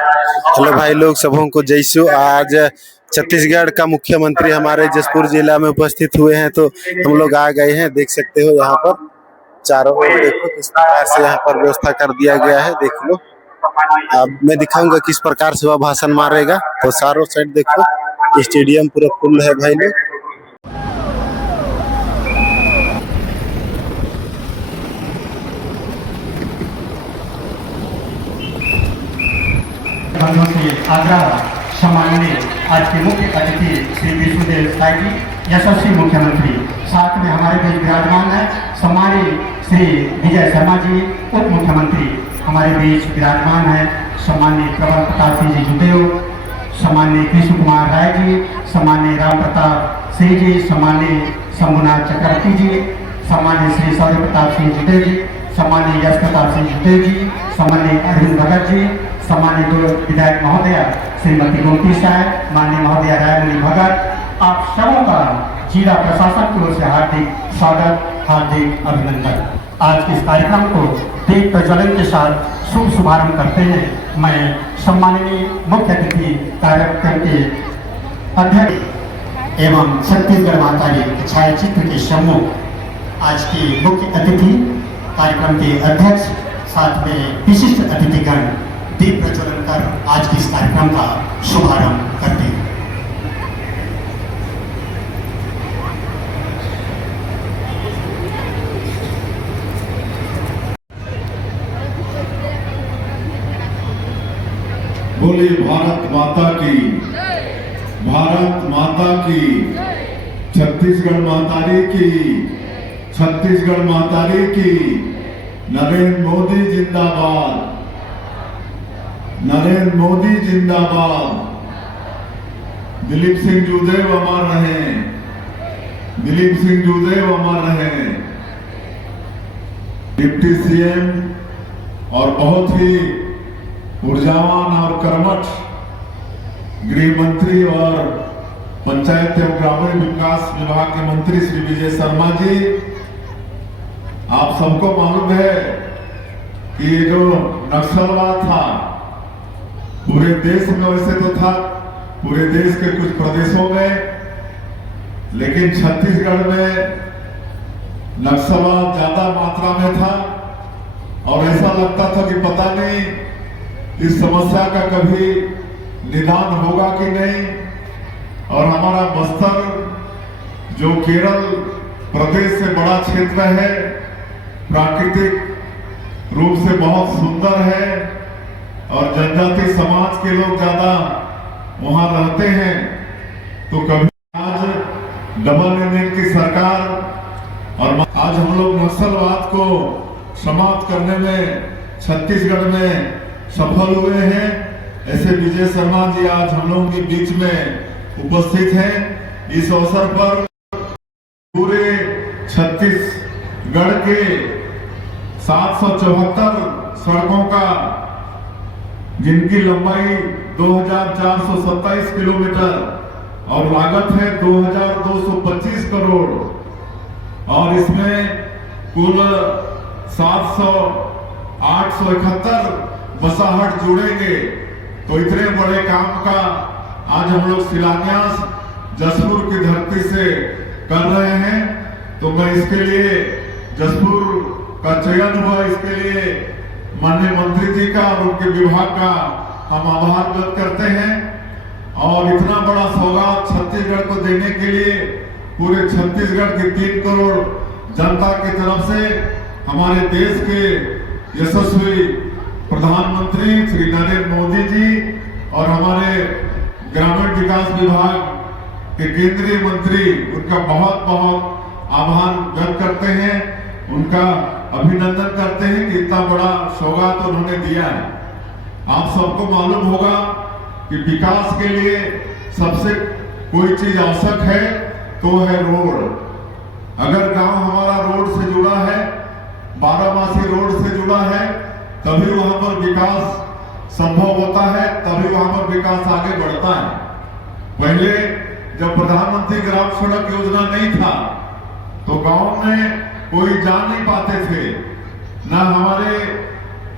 Hello भाई लोग, सबों को जैसो। आज छत्तीसगढ़ का मुख्यमंत्री हमारे जसपुर जिला में उपस्थित हुए हैं, तो हम लोग आ गए हैं। देख सकते हो यहाँ पर चारों ओर देखो किस प्रकार से यहाँ पर व्यवस्था कर दिया गया है। देख लो, अब मैं दिखाऊंगा किस प्रकार से वह भाषण मारेगा। तो चारों साइड देखो, स्टेडियम पूरा फुल है भाई लोग। आग्रह सम्माननीय आज के मुख्य अतिथि श्री विष्णुदेव साई जी, यशस्वी मुख्यमंत्री, साथ में हमारे बीच विराजमान है सम्मानीय श्री विजय शर्मा जी, उप मुख्यमंत्री हमारे बीच विराजमान है सम्मानीय प्रबल प्रताप सिंह जी जुदेव, सम्मानीय कृष्ण कुमार राय जी, सम्मानीय राम प्रताप सिंह जी, सम्मानीय शंभुनाथ चक्रवर्ती जी, सम्मानीय श्री शौर्य प्रताप सिंह जुदेव जी, सम्मानीय यश प्रताप सिंह जुदेव जी, सम्मानीय अरविंद भगत जी, सम्मानित दो विधायक महोदय श्रीमती गोमती साहब, माननीय महोदय रायमणि भगत, आप सबों का जिला प्रशासन की ओर से हार्दिक स्वागत, हार्दिक अभिनंदन। आज के इस कार्यक्रम को दीप प्रज्वलन के साथ शुभ शुभारंभ करते हैं मैं सम्माननीय मुख्य अतिथि कार्यक्रम के अध्यक्ष एवं छत्तीसगढ़ माताजी छायाचित्र के सम्मुख आज के मुख्य अतिथि कार्यक्रम के अध्यक्ष, साथ में विशिष्ट अतिथिगण दीप प्रज्वलन कर आज के इस कार्यक्रम का शुभारंभ करते हैं। बोले भारत माता की, भारत माता की, छत्तीसगढ़ मातारी की, छत्तीसगढ़ मातारी की। नरेंद्र मोदी जिंदाबाद, नरेंद्र मोदी जिंदाबाद। दिलीप सिंह जूदेव अमर रहें, दिलीप सिंह जूदेव अमर रहें। डिप्टी सीएम और बहुत ही ऊर्जावान और कर्मठ गृह मंत्री और पंचायत एवं ग्रामीण विकास विभाग के मंत्री श्री विजय शर्मा जी, आप सबको मालूम है कि ये जो नक्सलवाद था पूरे देश में, वैसे तो था पूरे देश के कुछ प्रदेशों में, लेकिन छत्तीसगढ़ में नक्सलवाद ज्यादा मात्रा में था और ऐसा लगता था कि पता नहीं इस समस्या का कभी निदान होगा कि नहीं। और हमारा बस्तर जो केरल प्रदेश से बड़ा क्षेत्र है, प्राकृतिक रूप से बहुत सुंदर है और जनजाति समाज के लोग ज्यादा वहां रहते हैं, तो कभी आज डबल इंजन की सरकार और आज हम लोग नक्सलवाद को समाप्त करने में छत्तीसगढ़ में सफल हुए हैं। ऐसे विजय शर्मा जी आज हम लोगों के बीच में उपस्थित हैं। इस अवसर पर पूरे छत्तीसगढ़ के 774 सड़कों का, जिनकी लंबाई 2427 किलोमीटर और लागत है 2225 करोड़, और इसमें कुल 871 बसाहट जुड़ेंगे। तो इतने बड़े काम का आज हम लोग शिलान्यास जसपुर की धरती से कर रहे हैं। तो मैं इसके लिए जसपुर का चयन हुआ, इसके लिए माननीय मंत्री जी का और उनके विभाग का हम आभार व्यक्त करते हैं। और इतना बड़ा सौगात छत्तीसगढ़ को देने के लिए पूरे छत्तीसगढ़ की 3 करोड़ जनता की तरफ से हमारे देश के यशस्वी प्रधानमंत्री श्री नरेंद्र मोदी जी और हमारे ग्रामीण विकास विभाग के केंद्रीय मंत्री, उनका बहुत बहुत आभार व्यक्त करते हैं, उनका अभिनंदन करते हैं कि इतना बड़ा सौगात उन्होंने दिया है। आप सबको मालूम होगा कि विकास के लिए सबसे कोई चीज आवश्यक है तो है रोड। अगर गांव हमारा रोड से जुड़ा है, बारामासी रोड से जुड़ा है, तभी वहां पर विकास संभव होता है, तभी वहां पर विकास आगे बढ़ता है। पहले जब प्रधानमंत्री ग्राम सड़क योजना नहीं था तो गांव में कोई जा नहीं पाते थे, न हमारे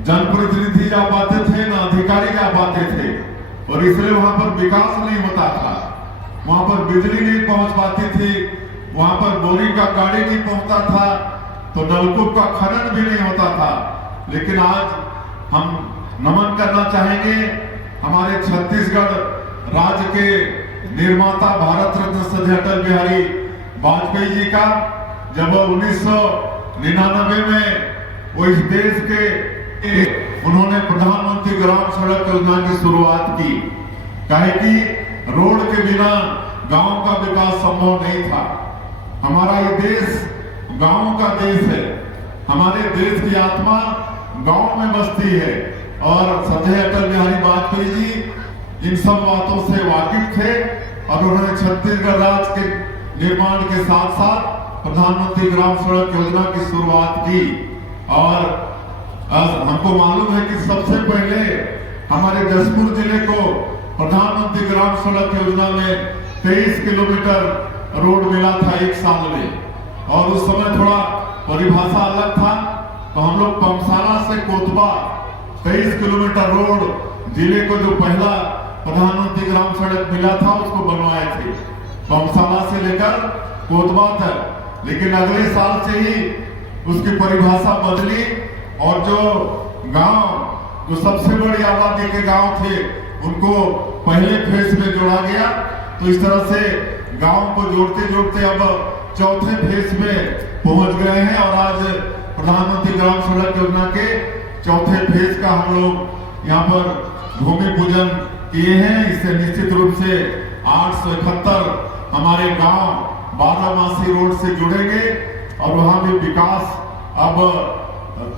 जनप्रतिनिधि जा पाते थे, ना अधिकारी जा पाते थे, और इसलिए वहां पर विकास नहीं होता था। वहां पर बिजली नहीं पहुंच पाती थी, वहां पर बोरिंग का गाड़ी नहीं पहुंचता था, तो नलकूप का खनन भी नहीं होता था। लेकिन आज हम नमन करना चाहेंगे हमारे छत्तीसगढ़ राज्य के निर्माता भारत रत्न श्री अटल बिहारी वाजपेयी जी का। जब 1999 में वो इस देश के उन्होंने प्रधानमंत्री ग्राम सड़क योजना की शुरुआत की, काहे कि रोड के बिना गांव का विकास संभव नहीं था। हमारा ये देश गांव का देश है, हमारे देश की आत्मा गांव में बसती है, और श्रद्धेय अटल बिहारी वाजपेयी जी इन सब बातों से वाकिफ थे, और उन्होंने छत्तीसगढ़ राज्य के निर्माण के साथ साथ प्रधानमंत्री ग्राम सड़क योजना की शुरुआत की। और हमको मालूम है कि सबसे पहले हमारे जशपुर जिले को प्रधानमंत्री ग्राम सड़क योजना में 23 किलोमीटर रोड मिला था एक साल में, और उस समय थोड़ा परिभाषा अलग था। तो हम लोग पमसाला से कोतबा 23 किलोमीटर रोड जिले को जो पहला प्रधानमंत्री ग्राम सड़क मिला था उसको बनवाए थे, पमसाला से लेकर कोतबा तक। लेकिन अगले साल से ही उसकी परिभाषा बदली, और जो गांव जो सबसे बड़ी आबादी के गांव थे उनको पहले फेज में जोड़ा गया। तो इस तरह से गांव को जोड़ते जोड़ते अब चौथे फेज में पहुंच गए हैं, और आज प्रधानमंत्री ग्राम सड़क योजना के चौथे फेज का हम लोग यहाँ पर भूमि पूजन किए हैं। इससे निश्चित रूप से 871 हमारे गांव बारामासी रोड से जुड़ेंगे, और वहां भी विकास अब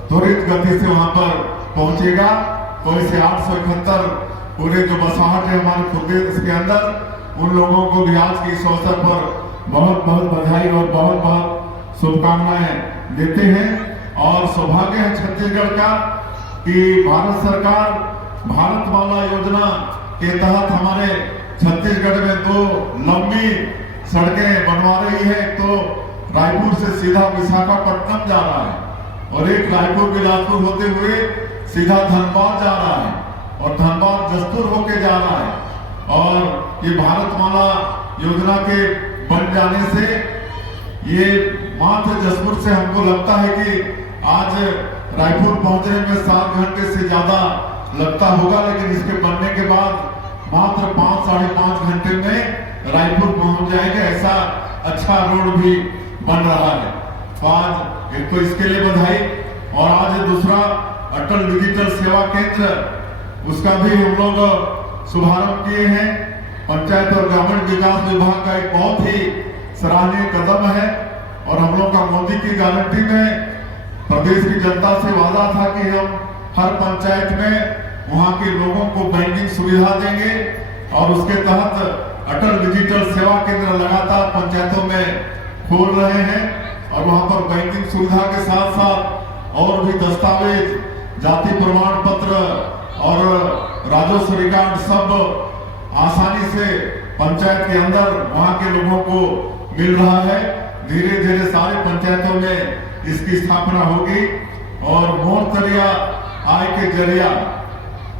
त्वरित गति से वहां पर पहुंचेगा। तो इसे 871 पूरे जो बसाहट है हमारे प्रदेश के अंदर, उन लोगों को भी आज के इस अवसर पर बहुत बहुत बधाई और बहुत बहुत शुभकामनाएं देते हैं। और सौभाग्य है छत्तीसगढ़ का कि भारत सरकार भारतमाला योजना के तहत हमारे छत्तीसगढ़ में 2 लंबी सड़कें बनवा रही है। तो रायपुर से सीधा विशाखापट्टनम जा रहा है, और एक रायपुर बिलासपुर होते हुए सीधा धनबाद जा रहा है, और धनबाद जसपुर होके जा रहा है। और ये भारतमाला योजना के बन जाने से ये मात्र जसपुर से हमको लगता है कि आज रायपुर पहुंचने में 7 घंटे से ज्यादा लगता होगा, लेकिन इसके बनने के बाद मात्र 5 साढ़े 5 घंटे में रायपुर पहुंच जाएंगे। ऐसा अच्छा रोड भी बन रहा है। तो आज एक तो इसके लिए बधाई, और आज दूसरा अटल डिजिटल सेवा केंद्र, उसका भी हम लोग शुभारंभ किए हैं। पंचायत और ग्रामीण विकास विभाग का एक बहुत ही सराहनीय कदम है, और हम लोग का मोदी की गारंटी में प्रदेश की जनता से वादा था कि हम हर पंचायत में वहां के लोगों को बैंकिंग सुविधा देंगे, और उसके तहत अटल डिजिटल सेवा केंद्र लगातार पंचायतों में खोल रहे हैं। और वहां पर बैंकिंग सुविधा के साथ साथ और भी दस्तावेज, जाति प्रमाण पत्र और राजस्व रिकॉर्ड सब आसानी से पंचायत के अंदर वहां के लोगों को मिल रहा है। धीरे धीरे सारे पंचायतों में इसकी स्थापना होगी, और मोर तरिया आय के जरिया,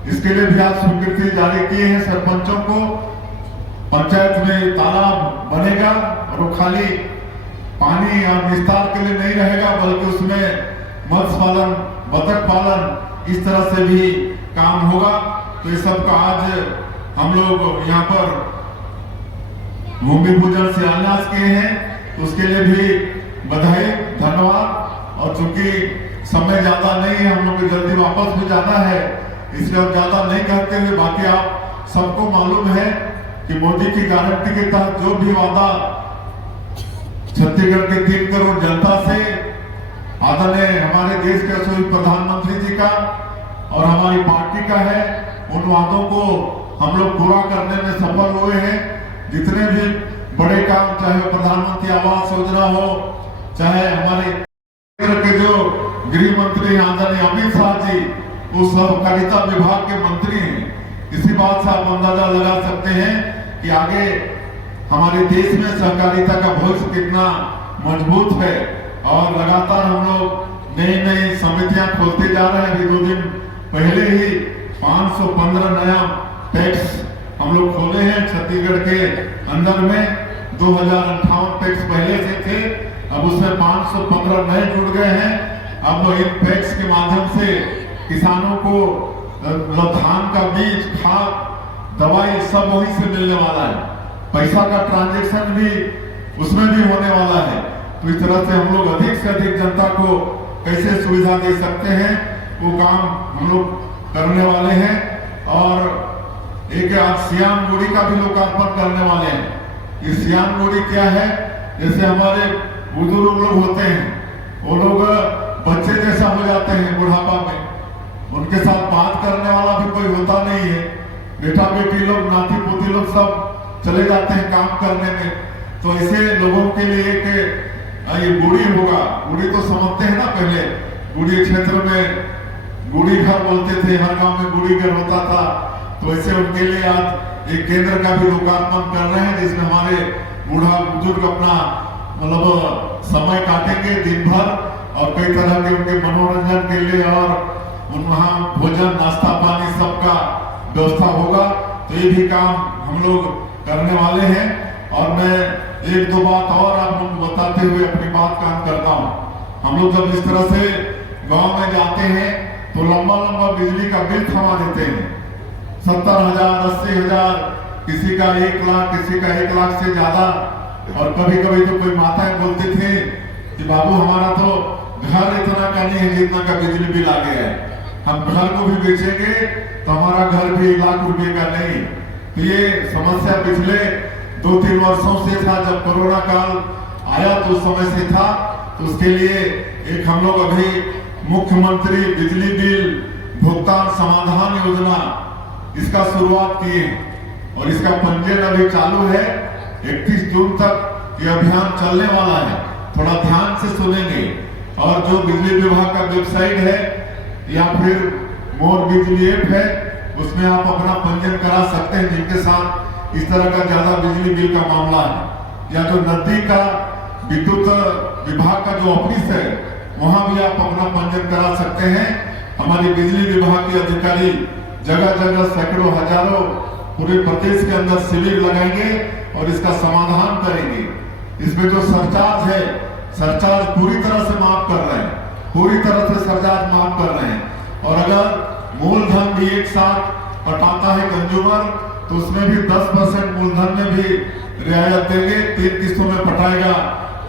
इसके लिए भी आज स्वीकृति जारी किए हैं सरपंचों को। पंचायत में तालाब बनेगा, और वो खाली पानी और विस्तार के लिए नहीं रहेगा, बल्कि उसमें मत्स्य पालन, बतख पालन, इस तरह से भी काम होगा। तो ये सब का आज हम लोग यहाँ पर भूमि पूजन शिलान्यास किए हैं, तो उसके लिए भी बधाई, धन्यवाद। और चूंकि समय ज्यादा नहीं है, हम लोग को जल्दी वापस भी जाना है, इसलिए हम ज्यादा नहीं कहते हुए, बाकी आप सबको मालूम है कि मोदी की गारंटी के तहत जो भी वादा छत्तीसगढ़ के 3 करोड़ जनता से, आदरणीय हमारे देश के यशस्वी प्रधानमंत्री जी का और हमारी पार्टी का है, उन वादों को हम लोग पूरा करने में सफल हुए हैं। जितने भी बड़े काम, चाहे प्रधानमंत्री आवास योजना हो, चाहे हमारे के जो गृह मंत्री आदरणीय अमित शाह जी, वो सहकारिता विभाग के मंत्री हैं। इसी बात से आप अंदाजा लगा सकते हैं कि आगे हमारे देश में सहकारिता का भविष्य कितना मजबूत है। और लगातार हम लोग नई नई समितियां खोलते जा रहे हैं। अभी 2 दिन पहले ही 515 नया टैक्स हम लोग खोले हैं छत्तीसगढ़ के अंदर में। 2058 टैक्स पहले से थे, अब उसमें 515 नए जुड़ गए हैं। अब इन टैक्स के माध्यम से किसानों को धान का बीज, खाद, दवाई सब वहीं से मिलने वाला है। पैसा का ट्रांजैक्शन भी उसमें भी होने वाला है। तो इस तरह से हम लोग अधिक से अधिक जनता को कैसे सुविधा दे सकते हैं वो काम हम लोग करने वाले हैं। और एक आज सियान गुड़ी का भी लोकार्पण करने वाले हैं। ये सियान गुड़ी क्या है? जैसे हमारे बुजुर्ग लोग होते हैं, वो लोग बच्चे जैसा हो जाते हैं बुढ़ापा में, उनके साथ बात करने वाला भी कोई होता नहीं है। बेटा बेटी लोग, नाती पोती लोग सब चले जाते हैं काम करने में। तो ऐसे लोगों के लिए एक ये गुड़ी होगा। गुड़ी तो समझते हैं ना, पहले गुड़ी क्षेत्र में गुड़ी घर बोलते थे, हर गांव में गुड़ी घर होता था। तो ऐसे उनके लिए आज एक केंद्र का भी लोकार्पण कर रहे हैं, जिसमें हमारे बूढ़ा बुजुर्ग अपना मतलब समय काटेंगे दिन भर, और कई तरह के उनके मनोरंजन के लिए और वहाँ भोजन, नाश्ता पानी सबका व्यवस्था होगा। तो ये भी काम हम लोग करने वाले हैं। और मैं एक दो बात और आप लोग बताते हुए अपनी बात काम करता हूँ। हम लोग जब इस तरह से गांव में जाते हैं तो लंबा लंबा बिजली का बिल थमा देते हैं, 70,000, 80,000, किसी का 1 लाख, किसी का 1 लाख से ज्यादा। और कभी कभी तो कोई माताएं बोलते थे कि बाबू हमारा तो घर इतना का नहीं है जितना का बिजली बिल आ गया है, हम घर को भी बेचेंगे तो हमारा घर भी 1 लाख रुपए का नहीं। तो ये समस्या पिछले 2-3 वर्षों से था। जब कोरोना काल आया तो उस समय से था। तो उसके लिए एक हम लोग अभी मुख्यमंत्री बिजली बिल भुगतान समाधान योजना इसका शुरुआत किए, और इसका पंजीयन अभी चालू है। 31 जून तक ये अभियान चलने वाला है। थोड़ा ध्यान से सुनेंगे। और जो बिजली विभाग का वेबसाइट है या फिर मोर बिजली ऐप है, उसमें आप अपना पंजीयन करा सकते हैं, जिनके साथ इस तरह का ज्यादा बिजली बिल का मामला है। या जो नजदीक का विद्युत विभाग का जो ऑफिस है, वहां भी आप अपना पंजीयन करा सकते हैं। हमारी बिजली विभाग के अधिकारी जगह जगह सैकड़ों हजारों पूरे प्रदेश के अंदर शिविर लगाएंगे और इसका समाधान करेंगे। इसमें जो सरचार्ज है, सरचार्ज पूरी तरह से माफ कर रहे हैं, पूरी तरह से सरचार्ज माफ कर रहे हैं। और अगर मूलधन भी एक साथ पटाता है कंज्यूमर, तो उसमें भी 10% मूलधन में भी रियायत देंगे। 3 किस्तों में पटाएगा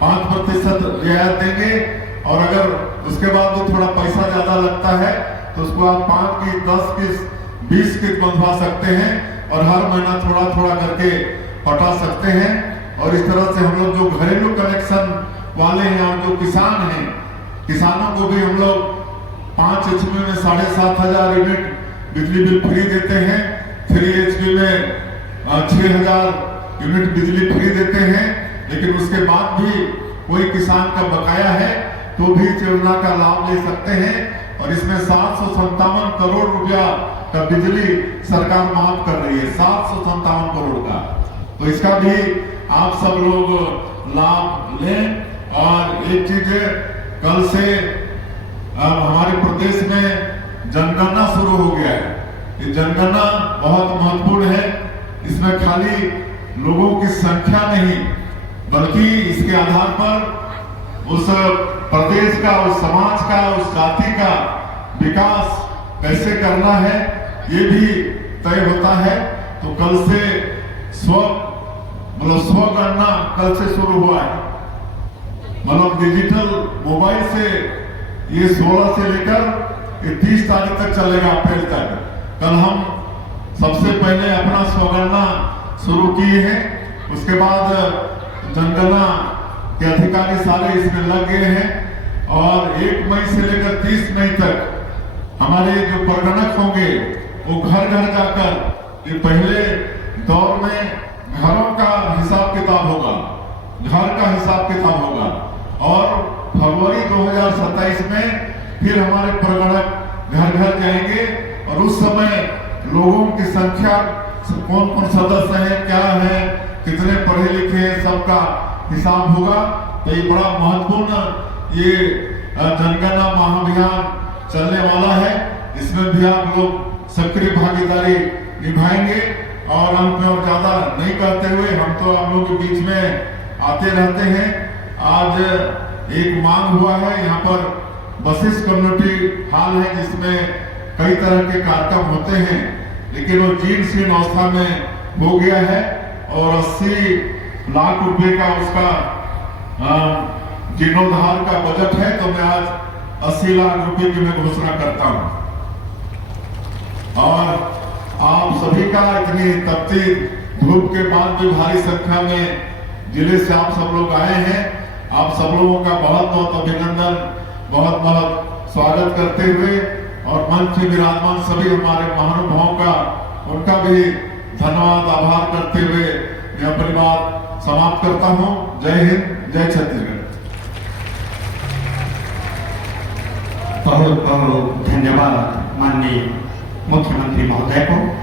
5% रियायत देंगे। और अगर उसके बाद तो थोड़ा पैसा ज्यादा लगता है तो उसको आप 5 की 10 किस्त 20 किस्त बंधवा सकते हैं और हर महीना थोड़ा थोड़ा करके पटा सकते हैं। और इस तरह से हम लोग जो घरेलू कनेक्शन वाले हैं और जो किसान हैं, किसानों को भी हम लोग 5 HP में 7,500 यूनिट बिजली बिल फ्री देते हैं। 3 HP में 6,000 यूनिट बिजली फ्री देते हैं। लेकिन उसके बाद भी कोई किसान का बकाया है तो भी इस योजना का लाभ ले सकते हैं। और इसमें 757 करोड़ रुपया का बिजली सरकार माफ कर रही है, 757 करोड़ का। तो इसका भी आप सब लोग लाभ लें। और एक चीज, कल से हमारे प्रदेश में जनगणना शुरू हो गया है। ये जनगणना बहुत महत्वपूर्ण है। इसमें खाली लोगों की संख्या नहीं, बल्कि इसके आधार पर उस प्रदेश का, उस समाज का, उस जाति का विकास कैसे करना है ये भी तय होता है। तो कल से स्वगणना कल से शुरू हुआ है। मतलब डिजिटल मोबाइल से ये 16 से लेकर 30 तारीख तक चलेगा, अप्रैल तक। कल हम सबसे पहले अपना स्वगणना शुरू किए हैं। उसके बाद जनगणना के अधिकारी सारे इसमें लग गए हैं। और 1 मई से लेकर 30 मई तक हमारे जो प्रगणक होंगे वो घर घर जाकर, ये पहले दौर में घरों का हिसाब किताब होगा, घर का हिसाब किताब होगा। और फरवरी 2027 में फिर हमारे प्रगणक घर घर जाएंगे और उस समय लोगों की संख्या, कौन कौन सदस्य हैं, क्या है, कितने पढ़े लिखे हैं, सबका हिसाब होगा। तो ये बड़ा महत्वपूर्ण ये जनगणना महाअभियान चलने वाला है। इसमें भी आप लोग सक्रिय भागीदारी निभाएंगे। और अंत में और ज्यादा नहीं कहते हुए, हम तो आप लोगों के बीच में आते रहते हैं। आज एक मांग हुआ है, यहाँ पर वशिष्ठ कम्युनिटी हॉल है जिसमें कई तरह के कार्यक्रम होते हैं, लेकिन वो जीर्ण शीर्ण अवस्था में हो गया है और 80 लाख रुपए का उसका जीर्णोद्धार का बजट है। तो मैं आज 80 लाख रुपए की मैं घोषणा करता हूं। और आप सभी का इतनी तपती धूप के बाद भी भारी संख्या में जिले से आप सब लोग आए हैं। आप सब लोगों का बहुत बहुत अभिनंदन, बहुत बहुत स्वागत करते हुए और मंच में विराजमान सभी हमारे महानुभावों का, उनका भी धन्यवाद आभार करते हुए मैं अपनी बात समाप्त करता हूं। जय हिंद, जय छत्तीसगढ़। बहुत बहुत धन्यवाद माननीय मुख्यमंत्री महोदय को।